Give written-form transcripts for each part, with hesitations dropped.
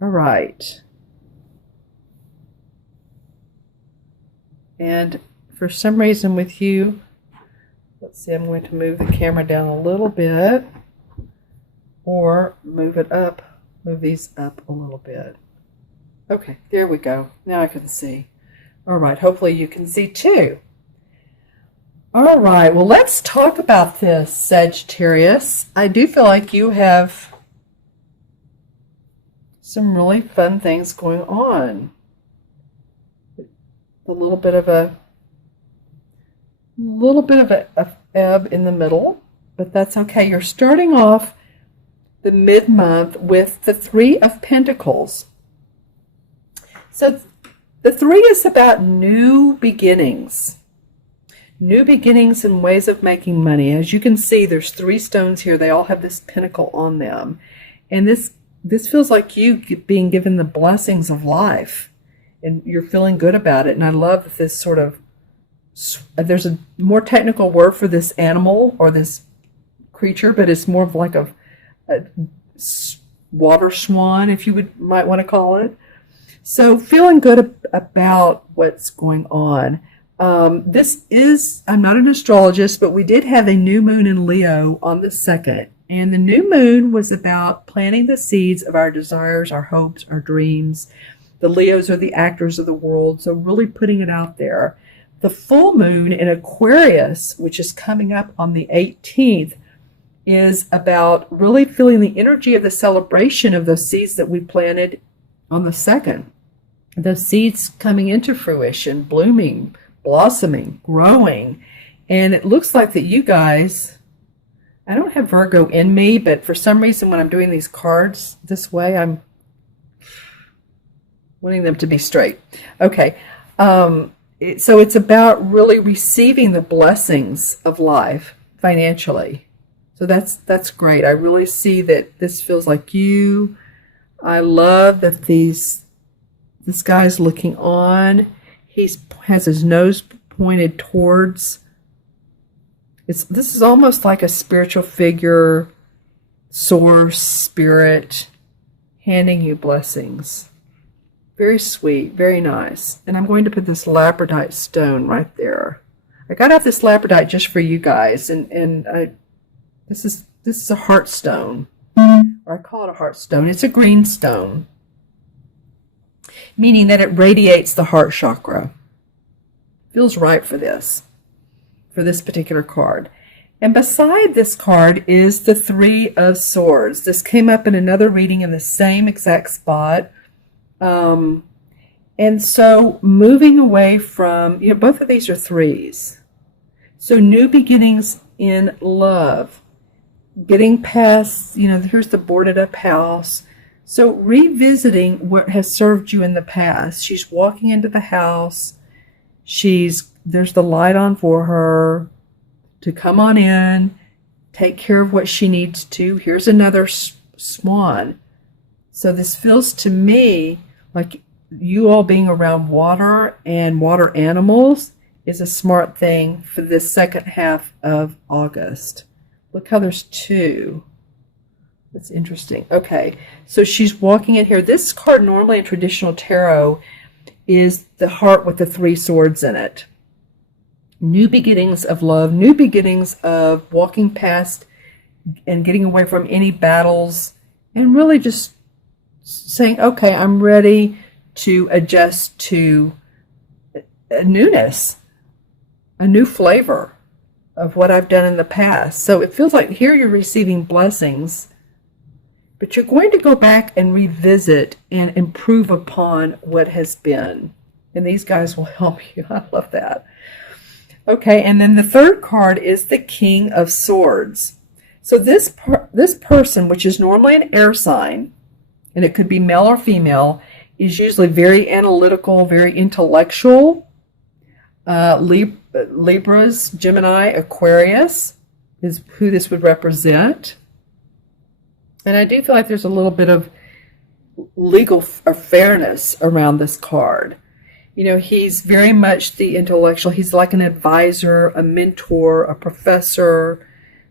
All right. And for some reason with you, let's see, I'm going to move the camera down a little bit or move it up, move these up a little bit. Okay, there we go. Now I can see. All right, hopefully you can see too. All right, well, let's talk about this, Sagittarius. I do feel like you have some really fun things going on. A little bit of a ebb in the middle, but that's okay. You're starting off the mid-month with the Three of Pentacles. So the three is about new beginnings. New beginnings and ways of making money. As you can see, there's three stones here. They all have this pentacle on them. And this feels like you being given the blessings of life. And you're feeling good about it. And I love this sort of, there's a more technical word for this animal or this creature, but it's more of like a water swan, if you might want to call it. So feeling good about what's going on. I'm not an astrologist, but we did have a new moon in Leo on the 2nd. And the new moon was about planting the seeds of our desires, our hopes, our dreams. The Leos are the actors of the world, so really putting it out there. The full moon in Aquarius, which is coming up on the 18th, is about really feeling the energy of the celebration of those seeds that we planted on the 2nd. Those seeds coming into fruition, blooming, blossoming, growing. And it looks like that you guys, I don't have Virgo in me, but for some reason when I'm doing these cards this way, I'm wanting them to be straight. Okay. So it's about really receiving the blessings of life financially. So that's great. I really see that this feels like you. I love that this guy's looking on. He has his nose pointed towards. This is almost like a spiritual figure, source, spirit, handing you blessings. Very sweet, very nice. And I'm going to put this labradorite stone right there. I got out this labradorite just for you guys, and this is a heart stone, or I call it a heart stone. It's a green stone, meaning that it radiates the heart chakra. Feels right for this particular card. And beside this card is the Three of Swords. This came up in another reading in the same exact spot. And so moving away from, both of these are threes. So new beginnings in love, getting past, here's the boarded up house. So revisiting what has served you in the past. She's walking into the house. There's the light on for her to come on in, take care of what she needs to. Here's another swan. So this feels to me like you all being around water and water animals is a smart thing for this second half of August. Look how there's two. That's interesting. Okay, so she's walking in here. This card normally in traditional tarot is the heart with the three swords in it. New beginnings of love, new beginnings of walking past and getting away from any battles, and really just saying, okay, I'm ready to adjust to a newness, a new flavor of what I've done in the past. So it feels like here you're receiving blessings, but you're going to go back and revisit and improve upon what has been. And these guys will help you. I love that. Okay, and then the third card is the King of Swords. So this person, which is normally an air sign, and it could be male or female, is usually very analytical, very intellectual. Libras, Gemini, Aquarius is who this would represent. And I do feel like there's a little bit of legal fairness around this card. He's very much the intellectual. He's like an advisor, a mentor, a professor,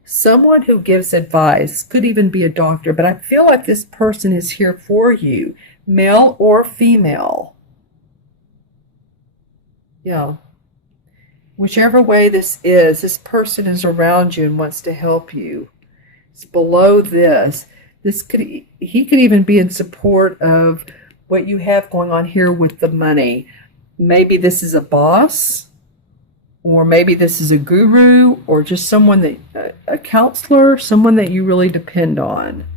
someone who gives advice, could even be a doctor, but I feel like this person is here for you, male or female. Yeah. Whichever way this person is around you and wants to help you. It's below this. He could even be in support of what you have going on here with the money. Maybe this is a boss, or maybe this is a guru, or just someone a counselor, someone that you really depend on.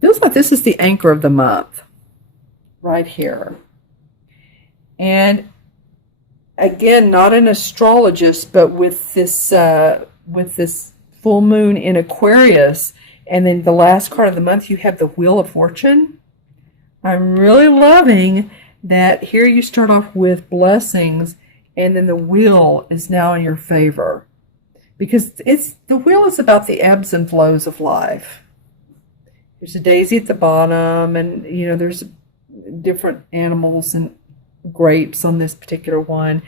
Feels like this is the anchor of the month, right here. And again, not an astrologist, but with this full moon in Aquarius, and then the last card of the month, you have the Wheel of Fortune. I'm really loving that here you start off with blessings, and then the wheel is now in your favor. Because the wheel is about the ebbs and flows of life. There's a daisy at the bottom, and there's different animals and grapes on this particular one.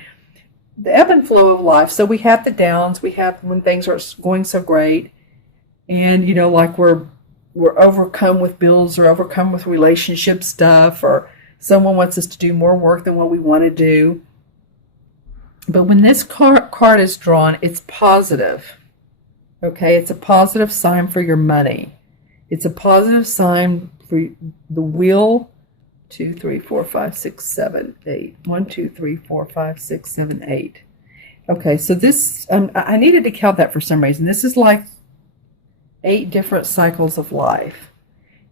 The ebb and flow of life. So we have the downs, we have when things are going so great, and like we're overcome with bills or overcome with relationship stuff, or someone wants us to do more work than what we want to do. But when this card is drawn, it's positive. Okay, it's a positive sign for your money. It's a positive sign for the wheel. 2, 3, 4, 5, 6, 7, 8. 1, 2, 3, 4, 5, 6, 7, 8. Okay, so this, I needed to count that for some reason. This is like 8 different cycles of life.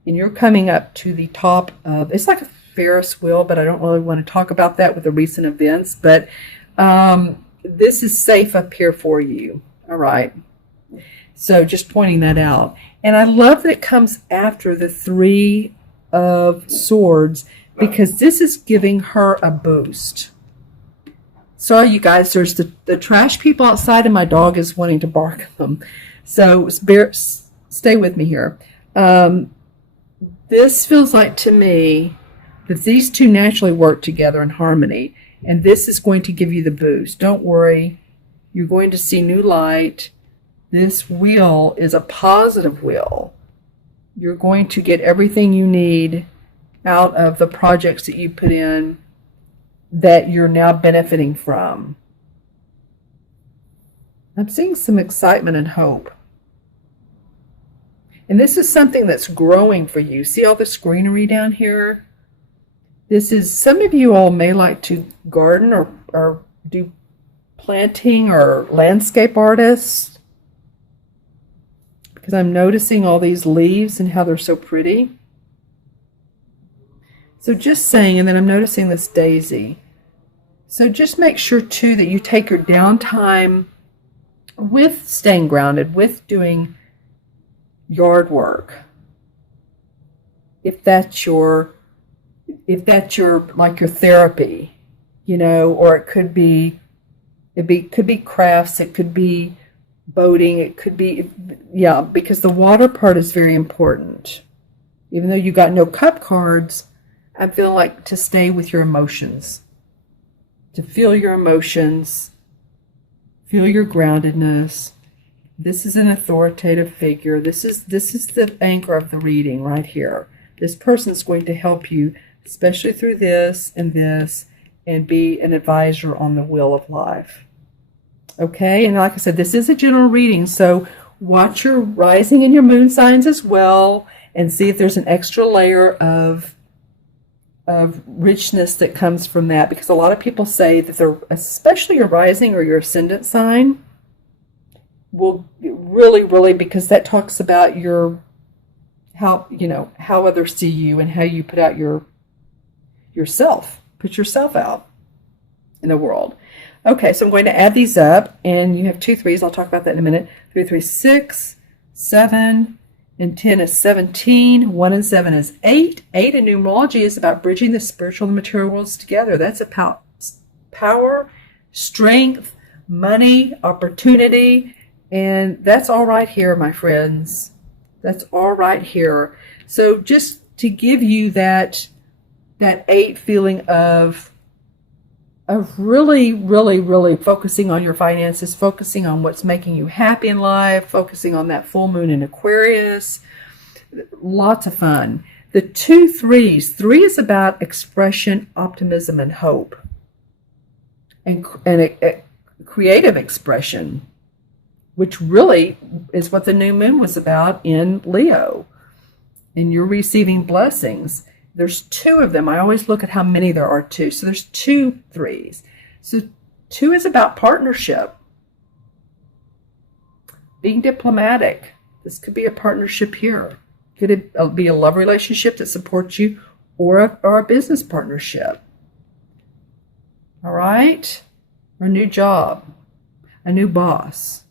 And you're coming up to the top of, it's like a Ferris wheel, but I don't really want to talk about that with the recent events. But this is safe up here for you. All right. So just pointing that out. And I love that it comes after the 3 of Swords, because this is giving her a boost. Sorry, you guys, there's the trash people outside, and my dog is wanting to bark at them. So stay with me here. This feels like to me that these two naturally work together in harmony, and this is going to give you the boost. Don't worry, you're going to see new light. This wheel is a positive wheel. You're going to get everything you need out of the projects that you put in that you're now benefiting from. I'm seeing some excitement and hope. And this is something that's growing for you. See all this greenery down here? This is, some of you all may like to garden or do planting or landscape artists, because I'm noticing all these leaves and how they're so pretty. So just saying, and then I'm noticing this daisy. So just make sure too that you take your downtime with staying grounded, with doing yard work. If that's your like your therapy, or it could be crafts, it could be boating, it could be, because the water part is very important. Even though you got no cup cards, I feel like to stay with your emotions, to feel your emotions, feel your groundedness. This is an authoritative figure. This is the anchor of the reading right here. This person's going to help you, especially through this, and be an advisor on the wheel of life. Okay, and like I said, this is a general reading, so watch your rising and your moon signs as well, and see if there's an extra layer of richness that comes from that, because a lot of people say that they're, especially your rising or your ascendant sign, will really, because that talks about how others see you and how you put out put yourself out in the world. Okay, so I'm going to add these up, and you have 2 3s. I'll talk about that in a minute. 3, 3, 6, 7, and 10 is 17. 1 and 7 is 8. 8 in numerology is about bridging the spiritual and material worlds together. That's about power, strength, money, opportunity, and that's all right here, my friends. That's all right here. So just to give you that 8 feeling of of really, really, really focusing on your finances, focusing on what's making you happy in life, focusing on that full moon in Aquarius. Lots of fun. The 2 3s, 3 is about expression, optimism, and hope, and a creative expression, which really is what the new moon was about in Leo. And you're receiving blessings. There's 2 of them. I always look at how many there are, 2. So there's 2 3s. So 2 is about partnership, being diplomatic. This could be a partnership here. Could it be a love relationship that supports you, or a business partnership? All right? Or a new job, a new boss.